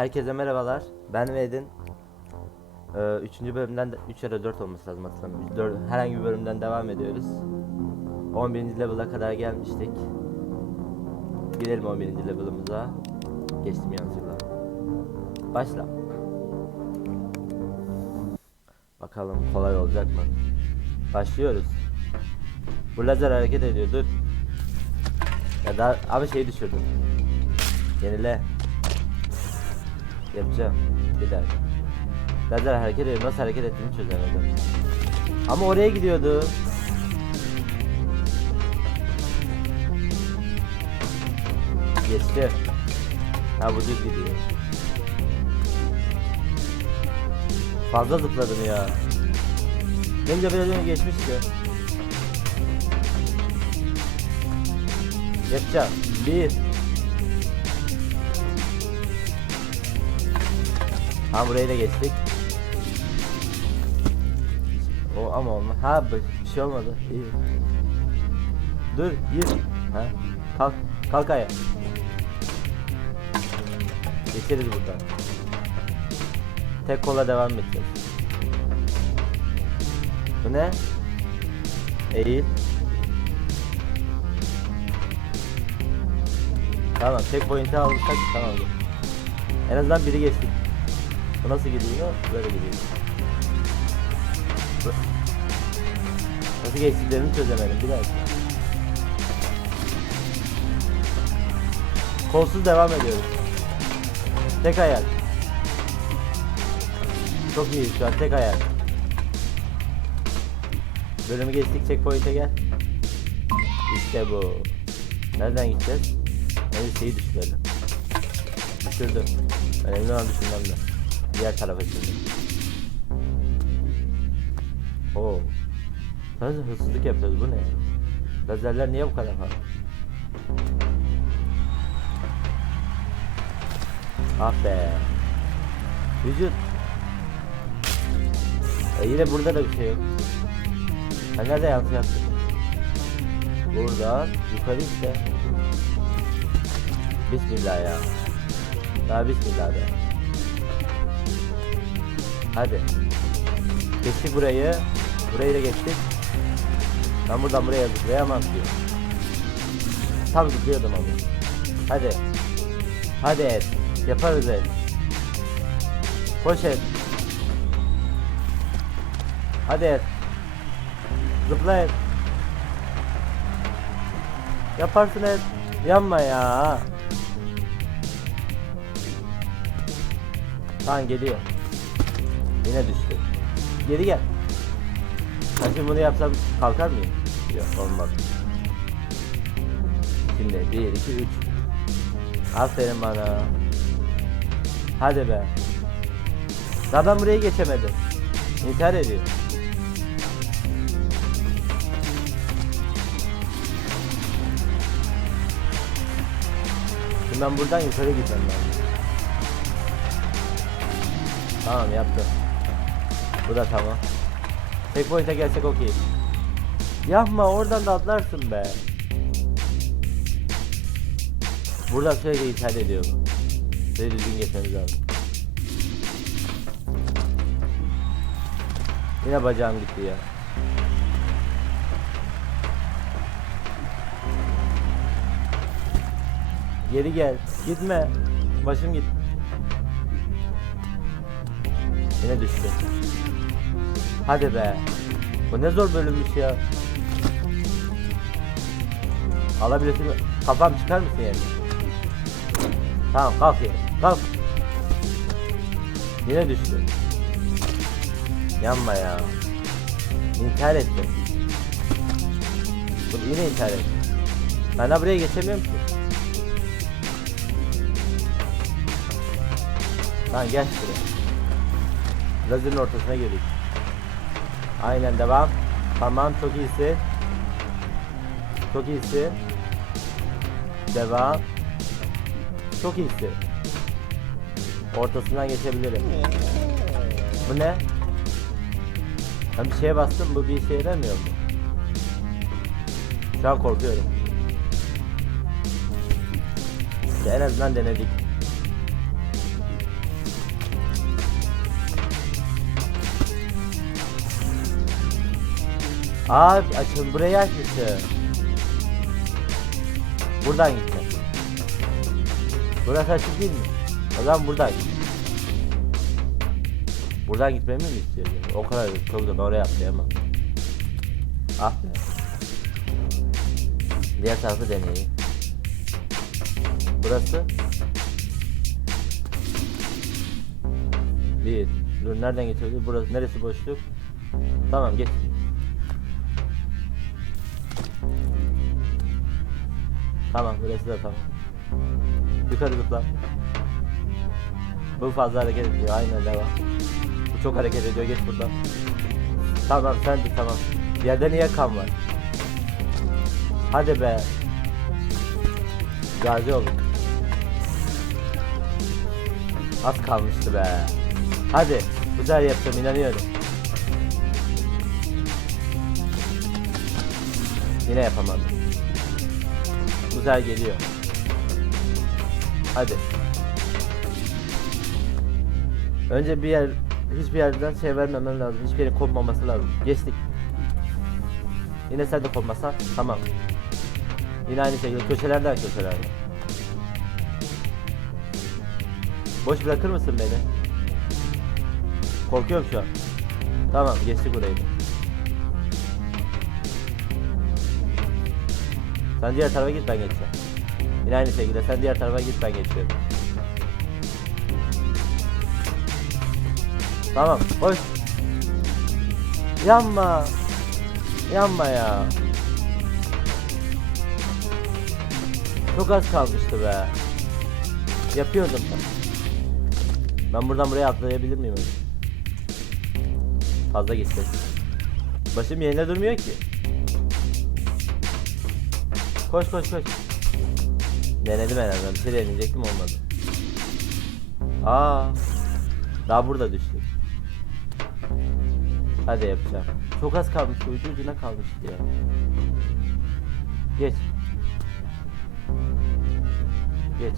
Herkese merhabalar. Ben ve Edin. Ee, üçüncü bölümden de 3 ya da 4 olması lazım hatırlamıyorum. Dör- herhangi bir bölümden devam ediyoruz. 11. level'a kadar gelmiştik. Gidelim 11. level'ımıza. Geçtim yanlışlıkla. Başla. Bakalım kolay olacak mı? Başlıyoruz. Bu lazer hareket ediyor dur. Ya da abi şeyi düşürdüm. Yenile. Yapacağım. Bir dakika. Lazer hareket ediyor. Nasıl hareket ettiğini çözemedim. Ama oraya gidiyordu. Geçti. Ha bu düz gidiyor. Fazla zıpladım ya. Bence biraz önce geçmişti. Yapacağım. Bir. Ha burayı da geçtik. O ama olma. Ha bir şey olmadı. İyi. Dur gir. Ha. Kalk. Kalk ayağa. Geçeriz buradan. Tek kola devam edeceğiz. Bu ne? Eğil. Tamam tek point'i alırsak tamam. En azından biri geçtik. Bu nasıl gidiyor? Böyle gidiyor. Nasıl geçtiklerini çözemedim. Bir dakika. Kolsuz devam ediyoruz. Tek ayak. Çok iyi şu an tek ayak. Bölümü geçtik checkpoint'e gel. İşte bu. Nereden gideceğiz? Önce şeyi düşürelim. Düşürdüm. Önemli olan düşünmem de. Diğer tarafa şimdi. Oo. Nasıl hırsızlık yapıyoruz bu ne? Lazerler niye bu kadar fazla? Ah be. Vücut. E yine burada da bir şey yok. Ben nerede yanlış yaptım? Buradan yukarı işte. Bismillah ya. Daha bismillah de. Hadi. Geçtik burayı. Burayı da geçtik. Ben buradan buraya zıplayamam ki. Tam zıplıyordum ama. Hadi. Hadi et. Yaparız et. Koş et. Hadi et. Zıpla et. Yaparsın et. Yanma ya. Tamam geliyor. Yine düştü. Geri gel. Ben şimdi bunu yapsam kalkar mıyım? Yok olmaz. Şimdi 1 2 3. Aferin bana. Hadi be. Daha ben buraya geçemedim. İntihar ediyor. Şimdi ben buradan yukarı gitmem lazım. Tamam yaptım. Bu da tamam. Tek boyuta gelsek okey. Yapma oradan da atlarsın be. Buradan sürekli ithal ediyor bu. Şöyle düzgün geçmemiz lazım. Yine bacağım gitti ya. Geri gel. Gitme. Başım git. Yine düştü. Hadi be. Bu ne zor bölümmüş ya. Alabilirsin. Kafam çıkar mısın yerine? Tamam kalk yere. Kalk. Yine düştü. Yanma ya. İntihar ettim. Bu yine intihar ettim. Ben de buraya geçemiyorum ki. Tamam gel şuraya. Lazerin ortasına girdik. Aynen devam. Tamam çok iyisi. Çok iyisi. Devam. Çok iyisi. Ortasından geçebilirim. Bu ne? Ben bir şeye bastım bu bir işe yaramıyor mu? Şu an korkuyorum. İşte en azından denedik. Abi açın burayı açmışım. Buradan gideceğim. Burası açık değil mi? O zaman buradan git. Buradan gitmemi mi istiyorsun? O kadar da oraya atlayamam. Ah be. Diğer tarafı deneyeyim. Burası. Bir. Dur nereden geçiyordu? Burası neresi boşluk? Tamam geç. Tamam burası da tamam. Yukarı zıpla. Bu fazla hareket ediyor. Aynen devam. Bu çok hareket ediyor. Geç buradan. Tamam sen de tamam. Yerde niye kan var? Hadi be. Gazi olduk. Az kalmıştı be. Hadi. Güzel yapacağım inanıyorum. Yine yapamadım. Güzel geliyor. Hadi. Önce bir yer hiçbir yerden şey vermemen lazım. Hiçbir yerin kopmaması lazım. Geçtik. Yine sen de kopmasan tamam. Yine aynı şekilde köşelerden köşelerden. Boş bırakır mısın beni? Korkuyorum şu an. Tamam geçtik burayı. Sen diğer tarafa git ben geçeceğim. Yine aynı şekilde sen diğer tarafa git ben geçiyorum. Tamam koş. Yanma. Yanma ya. Çok az kalmıştı be. Yapıyordum ben. Buradan buraya atlayabilir miyim? Fazla gitti. Başım yerine durmuyor ki. Koş koş koş. Denedim en azından. Bir şey deneyecektim olmadı. Aa. Daha burada düştük. Hadi yapacağım. Çok az kalmış. Ucu ucuna kalmıştı ya. Geç. Geç.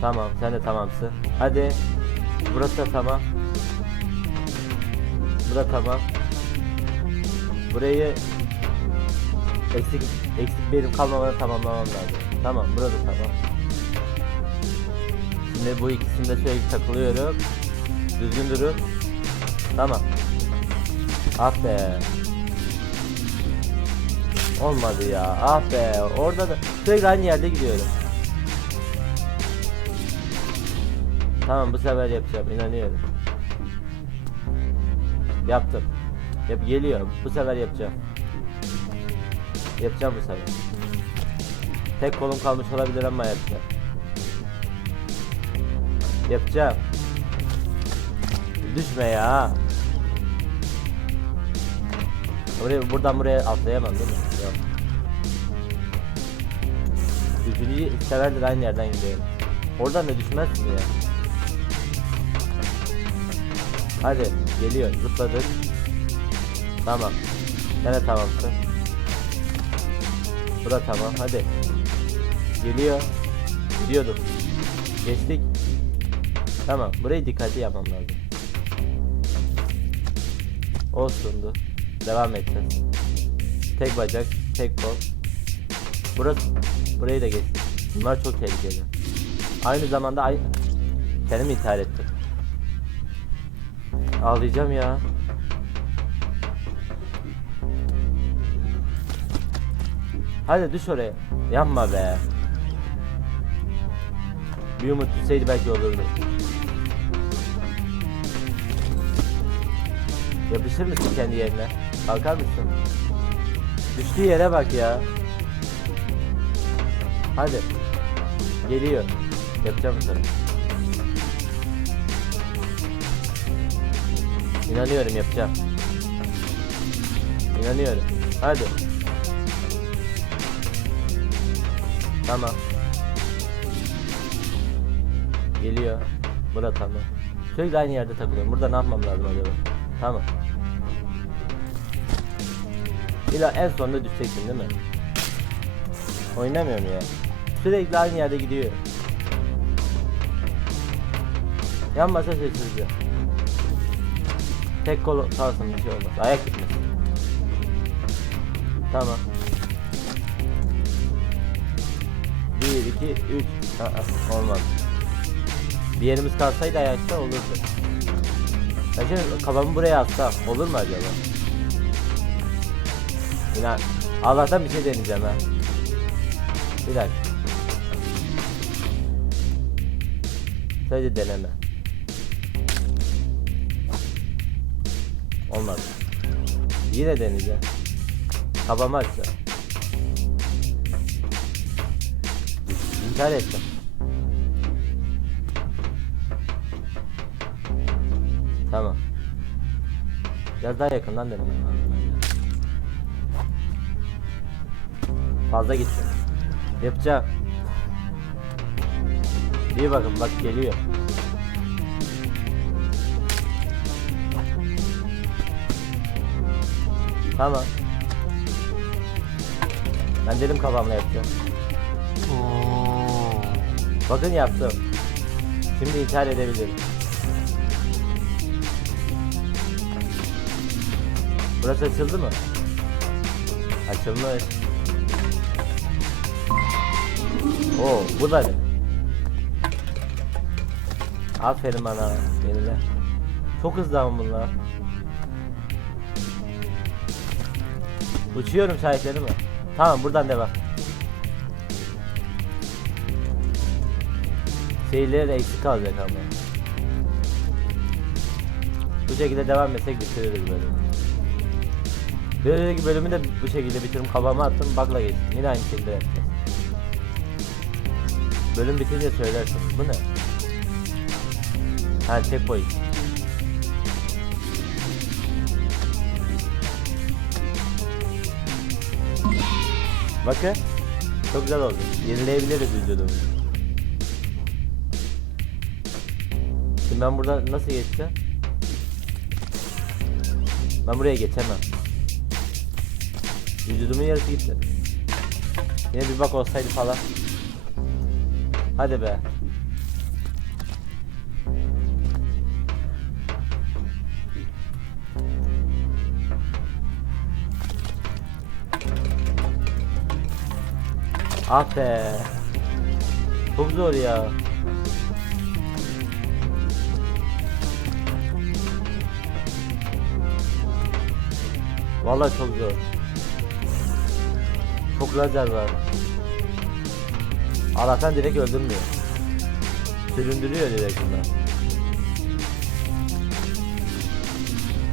Tamam sen de tamamsın. Hadi. Burası da tamam. Bu da tamam. Burayı eksik eksik benim kalmamadan tamamlamam lazım. Tamam burada tamam. Şimdi bu ikisinde sürekli takılıyorum. Düzgün durun. Tamam. Ah be. Olmadı ya. Ah be. Orada da sürekli aynı yerde gidiyorum. Tamam bu sefer yapacağım inanıyorum. Yaptım. Yap geliyor. Bu sefer yapacağım. Yapacağım bu sefer. Tek kolum kalmış olabilir ama yapacağım. Yapacağım. Düşme ya. Buraya, buradan buraya atlayamam değil mi? Yok. Üçüncü seferdir aynı yerden gidiyorum. Oradan da düşmezsin ya. Hadi geliyor zıpladık. Tamam. Sen de tamamsın. Bu da tamam hadi. Geliyor. Gidiyordum. Geçtik. Tamam burayı dikkatli yapmam lazım. Olsundu. Devam edeceğiz. Tek bacak, tek kol. Burası, burayı da geçtik. Bunlar çok tehlikeli. Aynı zamanda ay kendimi intihar ettim. Ağlayacağım ya. Hadi düş oraya. Yanma be. Bir umut düşseydi belki olurdu. Yapışır mısın kendi yerine? Kalkar mısın? Düştüğü yere bak ya. Hadi. Geliyor. Yapacağım sana. İnanıyorum yapacağım. İnanıyorum. Hadi. Tamam. Geliyor. Bura tamam. Sürekli aynı yerde takılıyorum. Burada ne yapmam lazım acaba? Tamam. İla en sonunda düşeceksin değil mi? Oynamıyorum ya. Sürekli aynı yerde gidiyor. Yanmasa şaşıracağım. Tek kol kalsın bir şey olmaz. Ayak gitmesin. Tamam. 1 2 3 Aa, olmaz. Bir yerimiz kalsaydı ayakta olurdu. Ben şimdi kafamı buraya atsam olur mu acaba? İnan Allah'tan bir şey deneyeceğim ha. Bir dakika. Sadece deneme. Olmadı. Yine deneyeceğim. Kafamı açacağım. İntihar ettim. Tamam. Biraz daha yakından denemem lazım. Fazla gitti. Yapacağım. İyi bakın bak geliyor. Tamam. Ben dedim kafamla yapacağım. Bakın yaptım. Şimdi intihar edebilirim. Burası açıldı mı? Açılmış. Oo, bu da ne? Aferin bana yenile. Çok hızlı ama bunlar. Uçuyorum şahitlerime. Tamam buradan devam. Seyirleri de eksik kalacak ama. Bu şekilde devam etsek bitiririz bölümü. Bir önceki bölümü de bu şekilde bitirdim kafama attım bakla geçtim. Yine aynı şekilde yapacağız. Bölüm bitince söylersin. Bu ne? Ha checkpoint. Bakın. Çok güzel oldu. Yenileyebiliriz vücudumuzu. Şimdi ben burada nasıl geçeceğim? Ben buraya geçemem. Vücudumun yarısı gitti. Yine bir bak olsaydı falan. Hadi be. Ah be. Çok zor ya. Vallahi çok zor. Çok lazer var. Allah'tan direkt öldürmüyor. Süründürüyor direkt bunlar.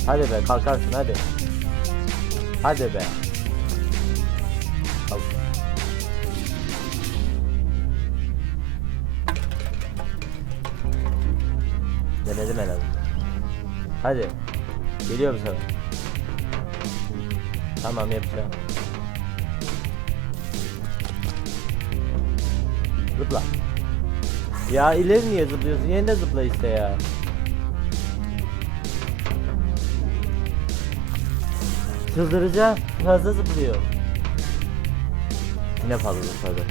Hadi be kalkarsın hadi. Hadi be. Al. Denedim en azından. Hadi. Geliyorum sana. Tamam yapacağım. Zıpla. Ya ileri niye zıplıyorsun? Yeniden zıpla işte ya. Çıldıracağım. Fazla zıplıyor. Yine fazla zıpladı.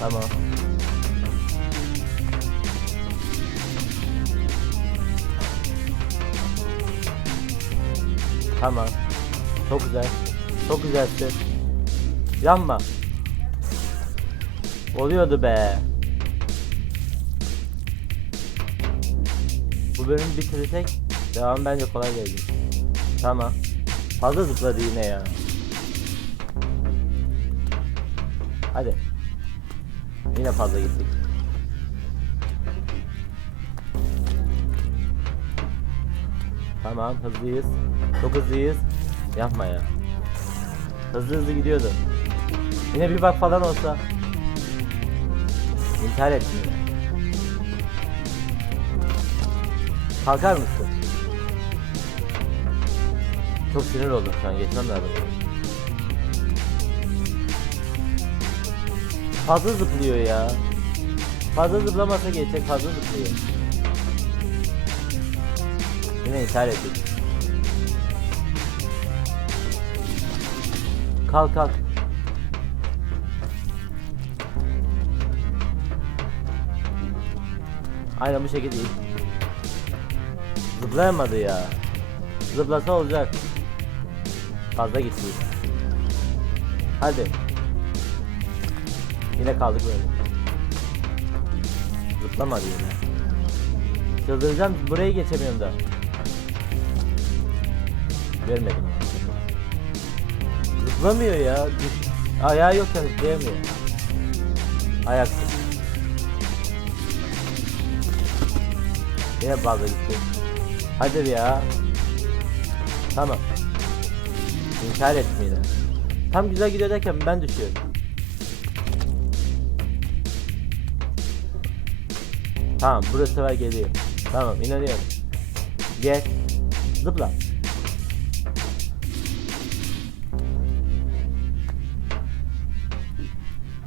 Tamam. Tamam. Çok güzel. Çok güzelsin. Yanma. Oluyordu be. Bu bölümü bitirirsek devam bence kolay gelecek. Tamam. Fazla zıpladı yine ya. Hadi. Yine fazla gittik. Tamam hızlıyız. Çok hızlıyız. Yapma ya. Hızlı hızlı gidiyordu. Yine bir bak falan olsa. İntihar etmiyor. Kalkar mısın? Çok sinir oldum şu an geçmem lazım. Fazla zıplıyor ya. Fazla zıplamasa geçecek fazla zıplıyor. Yine intihar ettik. Kalk kalk. Aynen bu şekilde. Zıplayamadı ya. Zıplasa olacak. Fazla gitti. Hadi. Yine kaldık böyle. Zıplamadı yine. Çıldıracağım burayı geçemiyorum da. Vermedim. Zıplamıyor ya. Ayağı yokken zıplayamıyor. Ayaksız. Yine fazla gitti. Hadi ya. Tamam. Ettim yine. Tam güzel gidiyor derken ben düşüyorum. Tamam burası var geliyor. Tamam inanıyorum. Gel. Zıpla.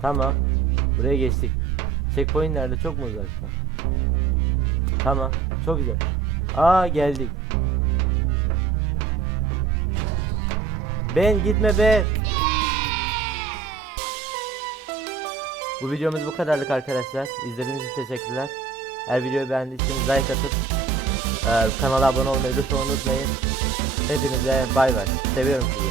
Tamam. Buraya geçtik. Checkpoint nerede? Çok mu uzakta? Tamam. Çok güzel. Aa geldik. Ben gitme be. Bu videomuz bu kadarlık arkadaşlar. İzlediğiniz için teşekkürler. Eğer videoyu beğendiyseniz like atıp e, kanala abone olmayı lütfen unutmayın. Hepinize bay bay. Seviyorum sizi.